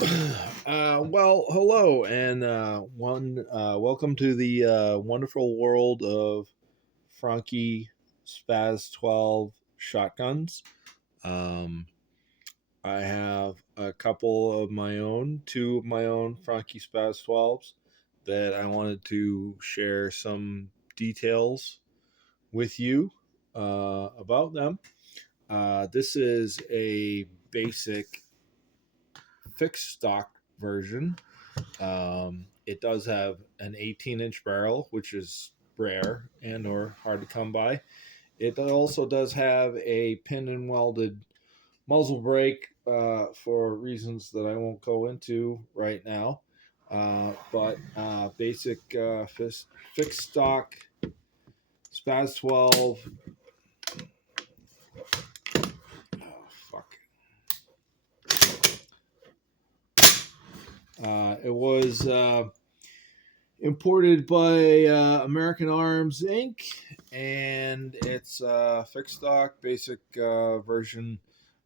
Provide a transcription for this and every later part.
Well, hello, and welcome to the wonderful world of franchi SPAS 12 shotguns. Um, I have a couple of my own, two of my own franchi SPAS 12s that I wanted to share some details with you about them. This is a basic fixed stock version. It does have an 18-inch barrel, which is rare and or hard to come by. It also does have a pin and welded muzzle brake for reasons that I won't go into right now. But basic fixed stock SPAS 12. Oh, fuck. It was imported by American Arms Inc. And it's fixed stock, basic version.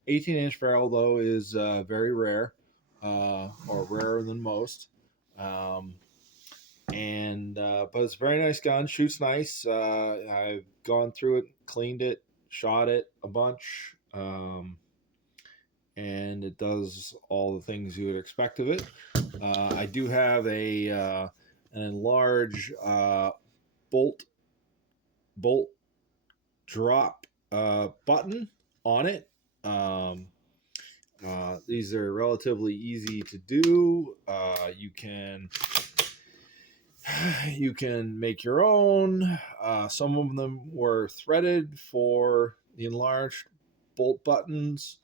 18-inch barrel, though, is very rare, or rarer than most. Um, but it's a very nice gun, shoots nice. I've gone through it, cleaned it, shot it a bunch. And it does all the things you would expect of it. I do have an enlarged bolt drop button on it. These are relatively easy to do. You can make your own. Some of them were threaded for the enlarged bolt buttons.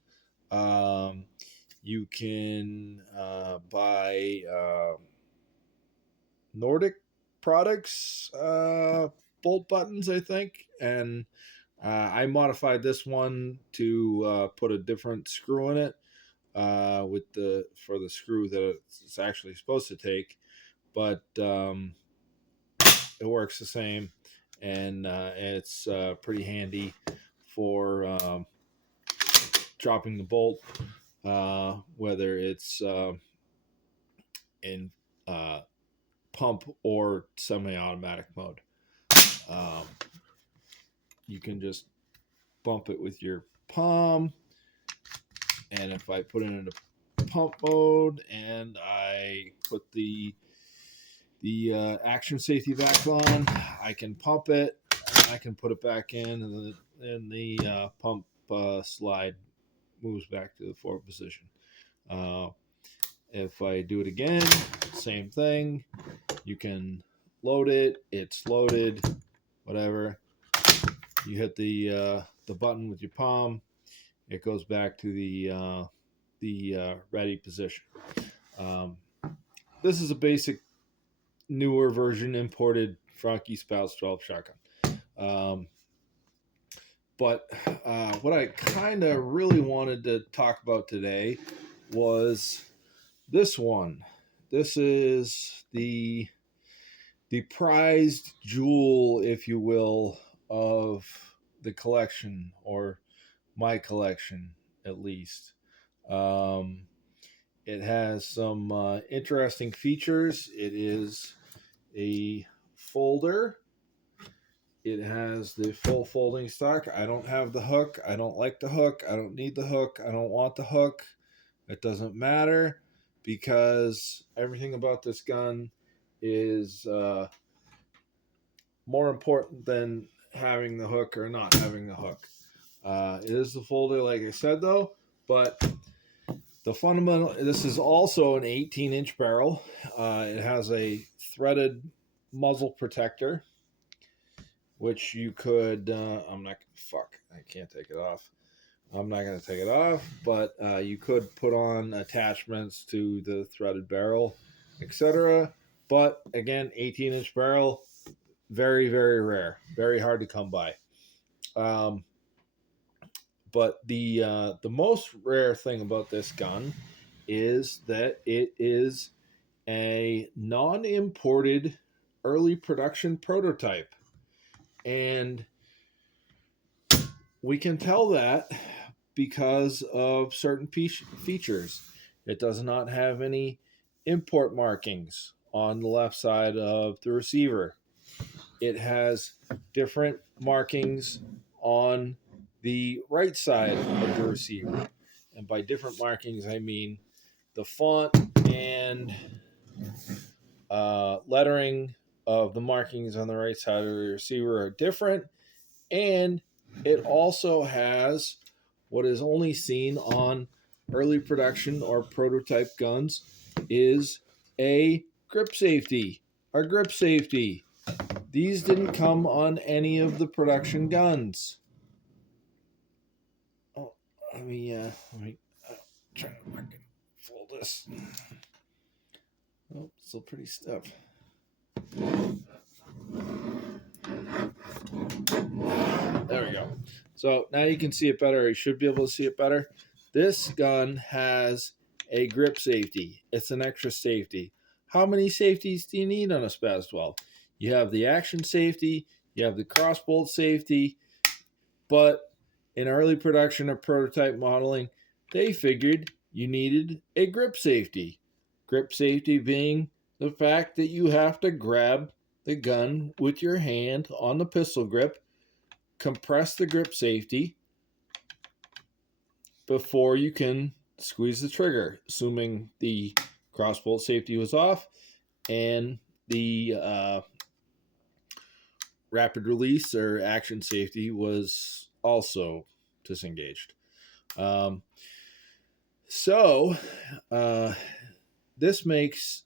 You can buy Nordic products bolt buttons, I think, and I modified this one to put a different screw in it for the screw that it's actually supposed to take, but it works the same, and it's pretty handy for dropping the bolt, whether it's in pump or semi-automatic mode. You can just bump it with your palm, and if I put it into pump mode and I put the action safety back on, I can pump it, I can put it back in, and the pump slide moves back to the forward position. If I do it again, same thing. You can load it, it's loaded, whatever. You hit the button with your palm, it goes back to the ready position. This is a basic newer version, imported franchi SPAS 12 shotgun. But what I kind of really wanted to talk about today was this one. This is the prized jewel, if you will, of the collection, or my collection at least. It has some interesting features. It is a folder. It has the full folding stock. I don't have the hook. I don't like the hook. I don't need the hook. I don't want the hook. It doesn't matter, because everything about this gun is more important than having the hook or not having the hook. It is the folder, like I said, though, but the fundamental, this is also an 18-inch barrel. It has a threaded muzzle protector, which you could, I can't take it off. I'm not going to take it off, but you could put on attachments to the threaded barrel, etc. But again, 18-inch barrel, very, very rare, very hard to come by. But the most rare thing about this gun is that it is a non-imported early production prototype. And we can tell that because of certain features. It does not have any import markings on the left side of the receiver. It has different markings on the right side of the receiver. And by different markings, I mean the font and lettering of the markings on the right side of the receiver are different. And it also has what is only seen on early production or prototype guns is a grip safety. A grip safety. These didn't come on any of the production guns. Oh, let me try to fucking fold this. Oh, still pretty stiff. There we go. So now you can see it better. You should be able to see it better. This gun has a grip safety. It's an extra safety. How many safeties do you need on a SPAS 12? You have the action safety, you have the crossbolt safety, but in early production or prototype modeling, they figured you needed a grip safety. Grip safety being the fact that you have to grab the gun with your hand on the pistol grip, compress the grip safety before you can squeeze the trigger, assuming the crossbolt safety was off and the rapid release or action safety was also disengaged. So this makes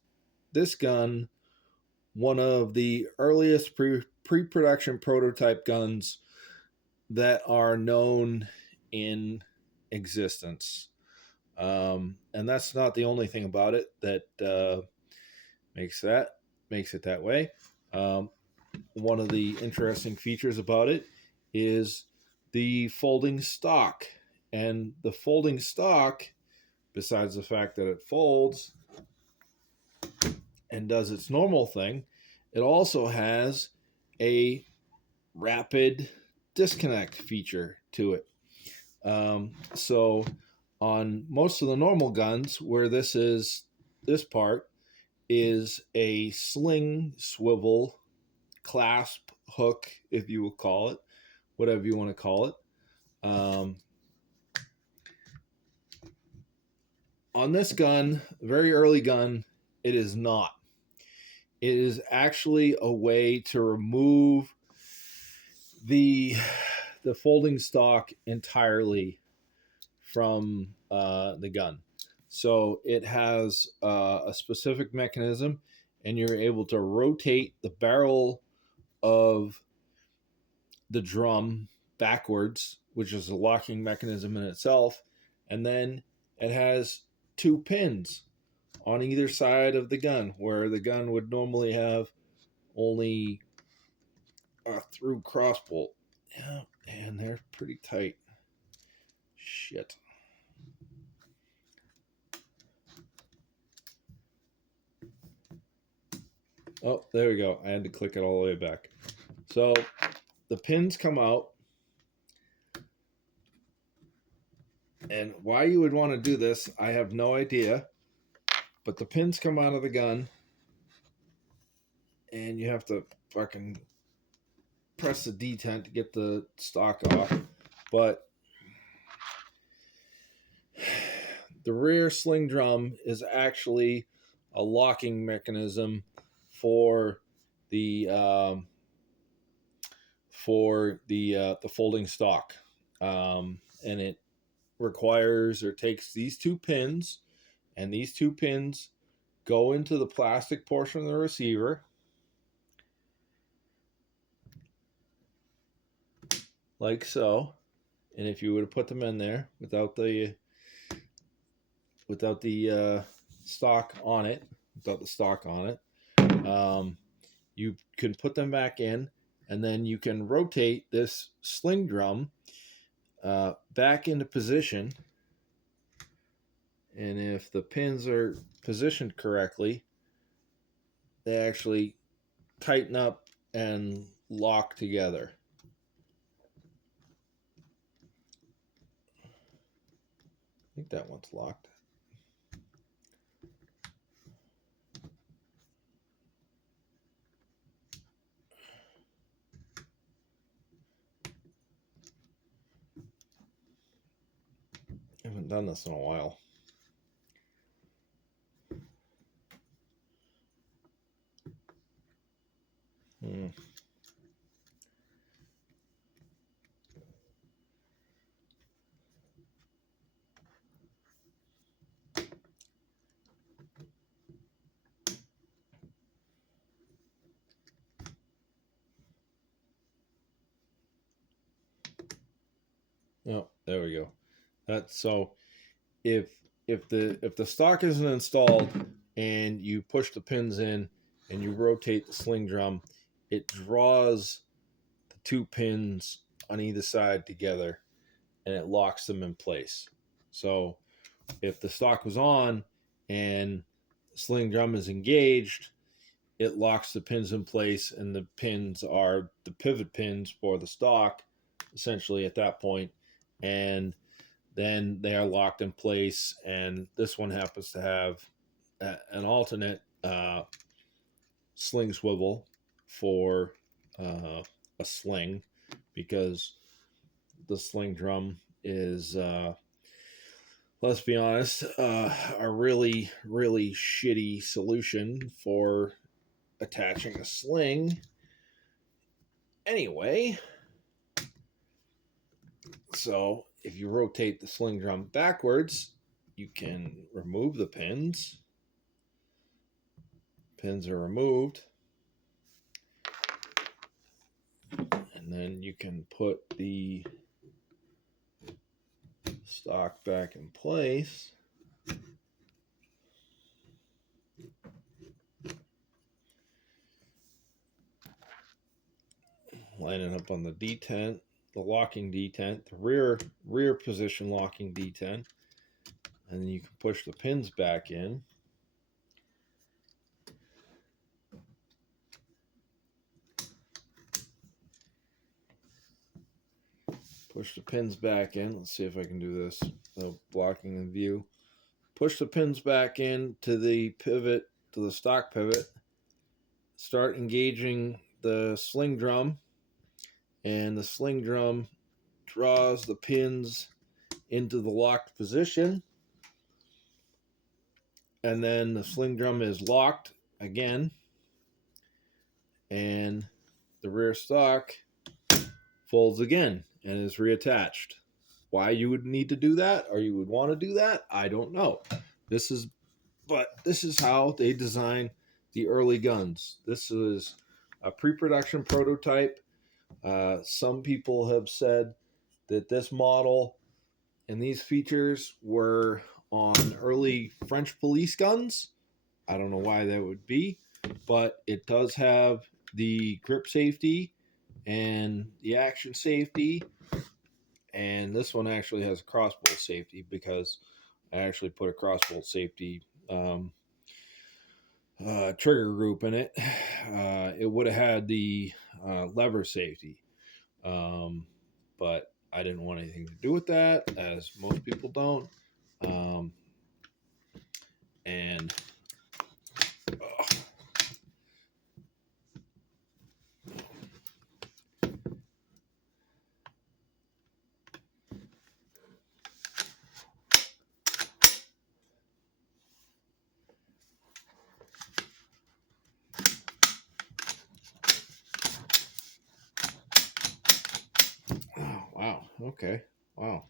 this gun one of the earliest pre-production prototype guns that are known in existence. And that's not the only thing about it that makes it that way. One of the interesting features about it is the folding stock. And the folding stock, besides the fact that it folds and does its normal thing, it also has a rapid disconnect feature to it. So on most of the normal guns, where this part is a sling swivel clasp hook, if you will call it, whatever you want to call it. On this gun, very early gun, it is not. It is actually a way to remove the folding stock entirely from the gun. So it has a specific mechanism, and you're able to rotate the barrel of the drum backwards, which is a locking mechanism in itself, and then it has two pins on either side of the gun, where the gun would normally have only a through crossbolt. Yeah, and they're pretty tight. Shit. Oh, there we go. I had to click it all the way back. So the pins come out. And why you would want to do this, I have no idea. But the pins come out of the gun. And you have to fucking press the detent to get the stock off. But the rear sling drum is actually a locking mechanism for the folding stock, and it requires or takes these two pins, and these two pins go into the plastic portion of the receiver, like so. And if you were to put them in there without the stock on it, you can put them back in, and then you can rotate this sling drum back into position. And if the pins are positioned correctly, they actually tighten up and lock together. I think that one's locked. haven't done this in a while. Oh, there we go. That's so if the stock isn't installed and you push the pins in and you rotate the sling drum, it draws the two pins on either side together and it locks them in place. So if the stock was on and the sling drum is engaged, it locks the pins in place, and the pins are the pivot pins for the stock essentially at that point, and then they are locked in place. And this one happens to have an alternate sling swivel for a sling, because the sling drum is let's be honest, a really shitty solution for attaching a sling. Anyway, so if you rotate the sling drum backwards, you can remove the pins. Pins are removed. And then you can put the stock back in place. Line it up on the detent, the locking detent, the rear position locking detent, and then you can push the pins back in. Push the pins back in. Let's see if I can do this without blocking the view. Push the pins back in to the pivot, to the stock pivot. Start engaging the sling drum, and the sling drum draws the pins into the locked position. And then the sling drum is locked again, and the rear stock folds again and is reattached. Why you would need to do that, or you would want to do that, I don't know. This is how they design the early guns. This is a pre-production prototype. Some people have said that this model and these features were on early French police guns. I don't know why that would be, but it does have the grip safety and the action safety. And this one actually has a crossbolt safety, because I actually put a crossbolt safety trigger group in it. It would have had the lever safety, but I didn't want anything to do with that, as most people don't. And wow, okay, wow.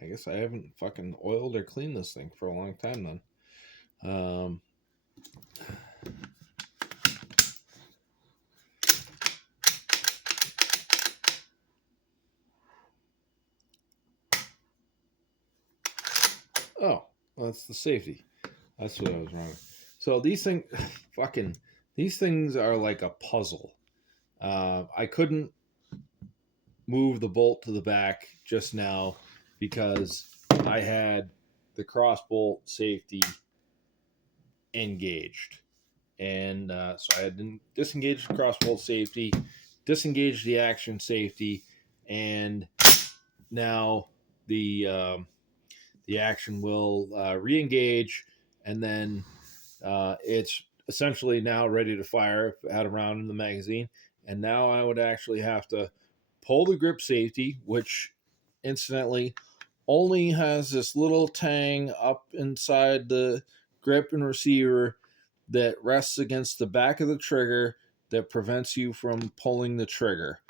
I guess I haven't fucking oiled or cleaned this thing for a long time then. Oh, that's the safety. That's what I was wrong with. So these things are like a puzzle. I couldn't move the bolt to the back just now because I had the cross bolt safety engaged. And so I had to disengage the cross bolt safety, disengage the action safety, and now the action will re-engage, and then it's essentially now ready to fire if it had a round in the magazine. And now I would actually have to pull the grip safety, which incidentally, only has this little tang up inside the grip and receiver that rests against the back of the trigger that prevents you from pulling the trigger.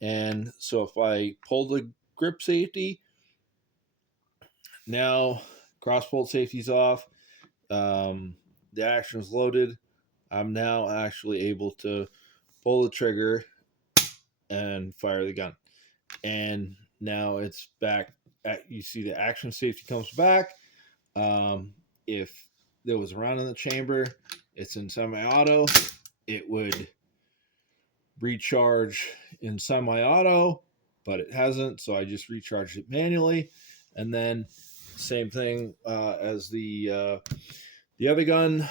And so if I pull the grip safety, now cross bolt safety's off, the action is loaded. I'm now actually able to pull the trigger and fire the gun. And now it's back. You see the action safety comes back. If there was a round in the chamber, it's in semi-auto. It would recharge in semi-auto, but it hasn't, so I just recharged it manually. And then same thing as the other gun.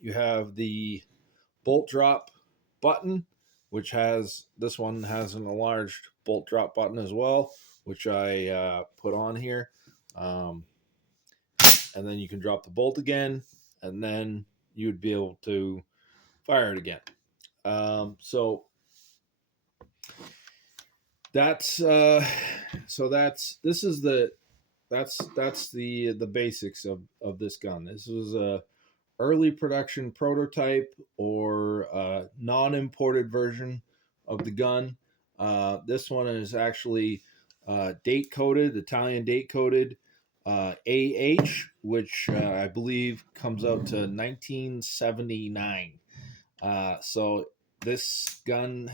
You have the bolt drop button, which has, this one has an enlarged bolt drop button as well, which I put on here. And then you can drop the bolt again, and then you'd be able to fire it again. So that's this is the basics of this gun. This was a early production prototype or non-imported version of the gun. This one is actually date coded, Italian date coded, AH, which I believe comes out to 1979. So this gun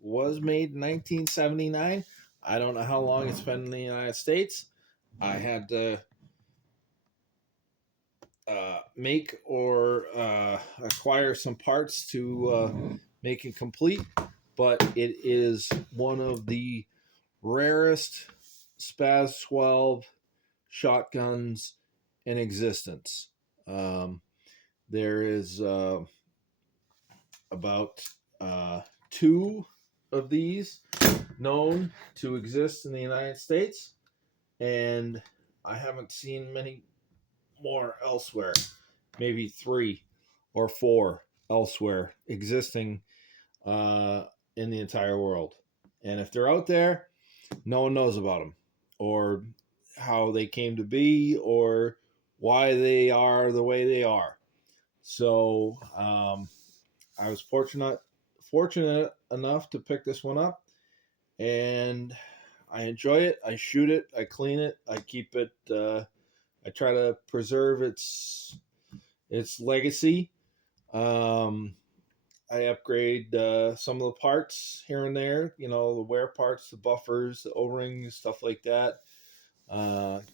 was made in 1979. I don't know how long it's been in the United States. I had to make or acquire some parts to make it complete, but it is one of the rarest SPAS 12 shotguns in existence. There is about two of these known to exist in the United States, and I haven't seen many more elsewhere. Maybe 3 or 4 elsewhere existing in the entire world. And if they're out there, no one knows about them or how they came to be or why they are the way they are. So I was fortunate enough to pick this one up, and I enjoy it. I shoot it, I clean it, I keep it. I try to preserve its legacy. I upgrade some of the parts here and there, the wear parts, the buffers, the O-rings, stuff like that.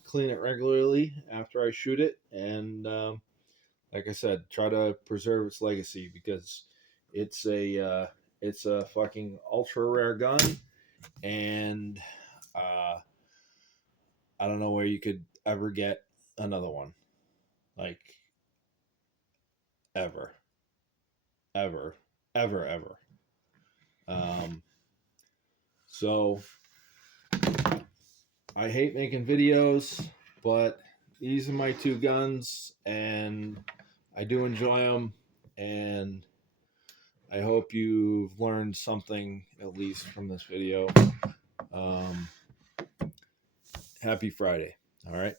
Clean it regularly after I shoot it, and like I said, try to preserve its legacy because it's a fucking ultra rare gun, and I don't know where you could ever get another one, like ever, ever, ever, ever. So I hate making videos, but these are my two guns, and I do enjoy them, and I hope you've learned something at least from this video. Happy Friday. All right.